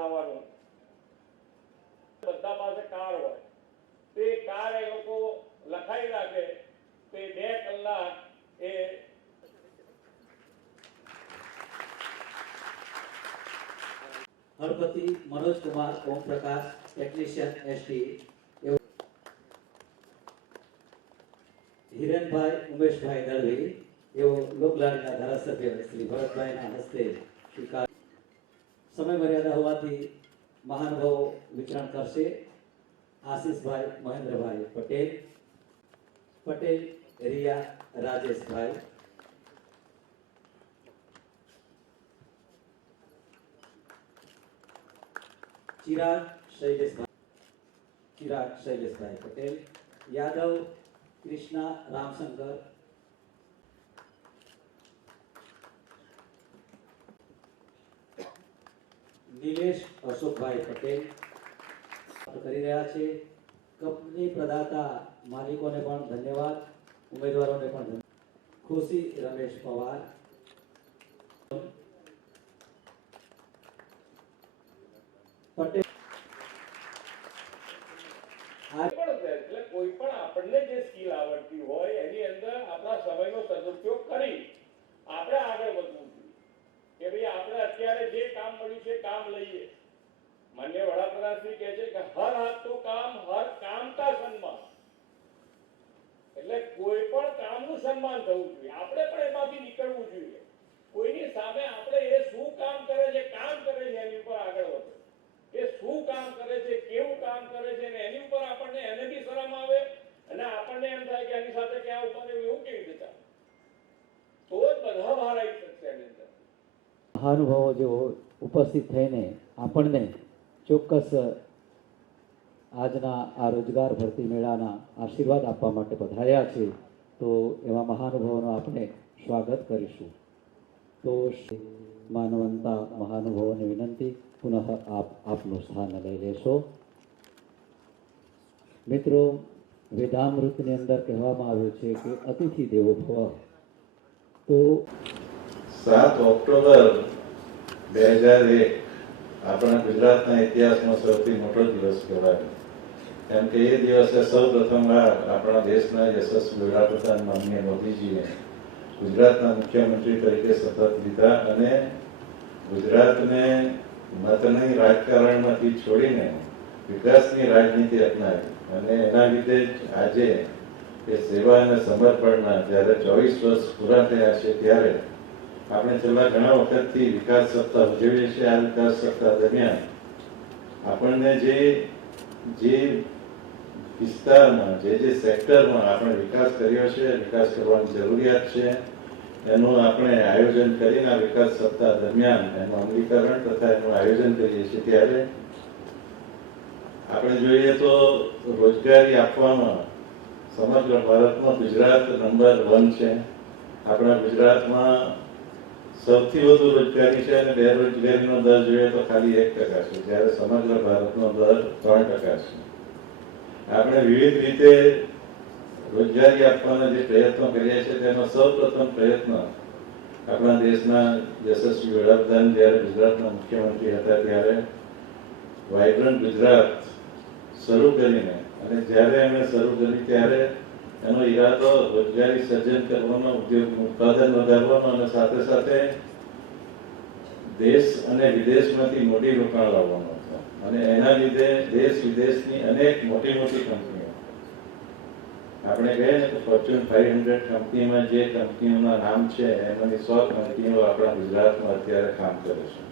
ચલાવવાનું બધા પાસે કાર હોય. તે કાર એ લોકો લખાઈ રાખે. તે બે કલાક એ હળપતિ મનોજ કુમાર ઓમ પ્રકાશ ટેકનિશિયન એસટી હિરેનભાઈ, ઉમેશભાઈ દળવી, એવો લોકલાડીના ધારાસભ્ય શ્રી ભરતભાઈના હસ્તે સ્વીકાર સમય મર્યાદા હોવાથી મહાનુભાવો વિતરણ કરશે આશીષભાઈ મહેન્દ્રભાઈ પટેલ પટેલ, રિયા રાજેશભાઈ. ચિરાગ શૈલેષભાઈ ચિરાગ શૈલેષભાઈ પટેલ, યાદવ, કૃષ્ણા રામશંકર નિલેશ અશોકભાઈ પટેલ કરી રહ્યા છે. કંપની પ્રદાતા માલિકોને પણ ધન્યવાદ. ઉમેદવારોને પણ ખુશી રમેશ પવાર. પટેલ. એટલે કોઈ પણ આપણને જે સ્કિલ આવડતી હોય, એની અંદર આપણા સમયનો સદુપયોગ કરી આપણે આગળ વધવું જોઈએ કે ભાઈ આપણે અત્યારે જે કામ મળ્યું છે કામ લઈએ માન્ય વડાપ્રધાન શ્રી કહે છે કે હર હાથ કામ, હર કામતા સન્માન. એટલે કોઈ પણ કામનું સન્માન થવું જોઈએ. આપણે પણ એમાંથી નીકળવું જોઈએ. કોઈની સામે આપણે એ શું કામ કરે છે, કામ કરે છે, એની ઉપર આગળ વધે એ શું કામ કરે છે, કેવું કામ કરે છે, અને એની ઉપર આપણને એને બી શરમ આવે, અને આપણને એમ થાય કે એની સાથે ક્યાં ઉપર એવું કેવી રીતે? તો જ બધા બહાર આવી શકશે એની અંદર. મહાનુભાવો જેઓ ઉપસ્થિત થઈને આપણને ચોક્કસ આજના આ રોજગાર ભરતી મેળાના આશીર્વાદ આપવા માટે પધાર્યા છે, તો એવા મહાનુભાવોનું આપણે સ્વાગત કરીશું. તો માનવંતા મહાનુભાવોને વિનંતી, પુનઃ આપ આપનું સ્થાન લઈ લેશો. મિત્રો, વેદામૃતની અંદર કહેવામાં આવ્યું છે કે અતિથિ દેવો ભવ. તો સાત ઓક્ટોબર બે હજાર એક આપણા ગુજરાતના ઇતિહાસમાં સૌથી મોટો દિવસ કહેવાય. કેમ કે એ દિવસે સૌ પ્રથમવાર આપણા દેશના યશસ્વી વડાપ્રધાન માનનીય મોદીજીએ ગુજરાતના મુખ્યમંત્રી તરીકે શપથ લીધા અને ગુજરાતને મતની રાજકારણમાંથી છોડીને વિકાસની રાજનીતિ અપનાવી. અને એના લીધે આજે એ સેવા અને સમર્પણના જ્યારે ચોવીસ વર્ષ પૂરા થયા છે ત્યારે આપણે છેલ્લા ઘણા વખતથી વિકાસ સપ્તાહ ઉજવીએ છીએ આ વિકાસ સપ્તાહ દરમિયાન. આપણને જે જે વિસ્તારમાં, જે જે સેક્ટરમાં આપણે વિકાસ કર્યો છે, વિકાસ કરવાની જરૂરિયાત છે, એનું આપણે આયોજન કરીને આ વિકાસ સપ્તાહ દરમિયાન એનું અમલીકરણ તથા એનું આયોજન કરીએ છીએ ત્યારે આપણે જોઈએ તો રોજગારી આપવામાં સમગ્ર ભારતમાં ગુજરાત નંબર વન છે. આપણા ગુજરાતમાં સૌથી વધુ રોજગારી છે અને બેરોજગારીનો દર જોઈએ તો ખાલી એક ટકા છે. જ્યારે સમગ્ર ભારતનો દર ત્રણ ટકા છે. આપણે વિવિધ રીતે રોજગારી આપવાના જે પ્રયત્નો કરીએ છીએ, તેનો સૌ પ્રથમ પ્રયત્ન આપણા દેશના યશસ્વી વડાપ્રધાન જ્યારે ગુજરાતના મુખ્યમંત્રી હતા ત્યારે વાઇબ્રન્ટ ગુજરાત શરૂ કરીને અને જ્યારે એમણે શરૂ કરી ત્યારે એનો ઈરાદો રોજગારી સર્જન કરવાનો, ઉદ્યોગ ઉત્પાદન વધારવાનો અને સાથે સાથે દેશ અને વિદેશમાંથી મોટી રોકાણ લાવવાનો હતો અને એના લીધે દેશ વિદેશની અનેક મોટી મોટી કંપનીઓ. આપણે કહીએ ને કે ફોર્ચ્યુન ફાઈવ હંડ્રેડ કંપનીમાં જે કંપનીઓના નામ છે, એમાંની સો કંપનીઓ આપણા ગુજરાતમાં અત્યારે કામ કરે છે.